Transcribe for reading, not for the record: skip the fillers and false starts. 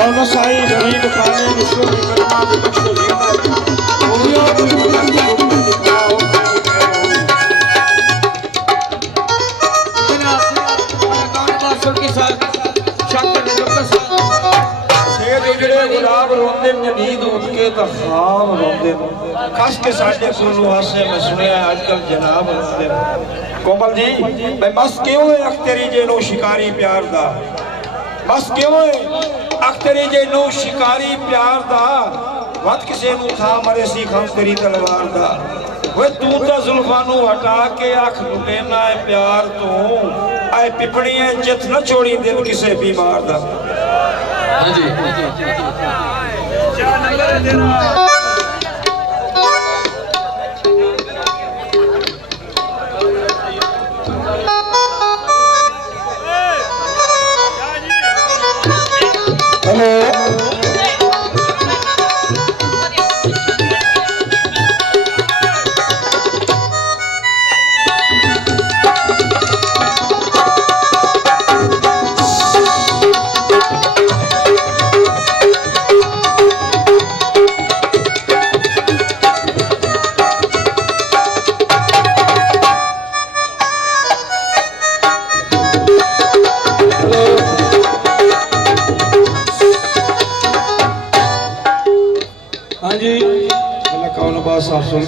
मौला साईं गरीब खाने विश्व में करना बख्श गुलाब रोंदे नींद उठ के तो खाब रोंदे खास के साडे कोलों हासे मैं सुनिया आजकल जनाब रोंदे कोमल जी मैं बस क्यों है अख्तरी जे नो शिकारी प्यार दा बस क्यों है अख्तरी जे नो शिकारी प्यार दा वत किसे नु था मरे सी खम तेरी तलवार दा वे तू ता जुल्फानू हटा के आंख लुटेना है प्यार तो आए पिपड़ी है चित न छोड़ी दिल किसे बीमार दा। हाँ जी क्या नंबर है तेरा? हाँ जी कौन बात साफ सुन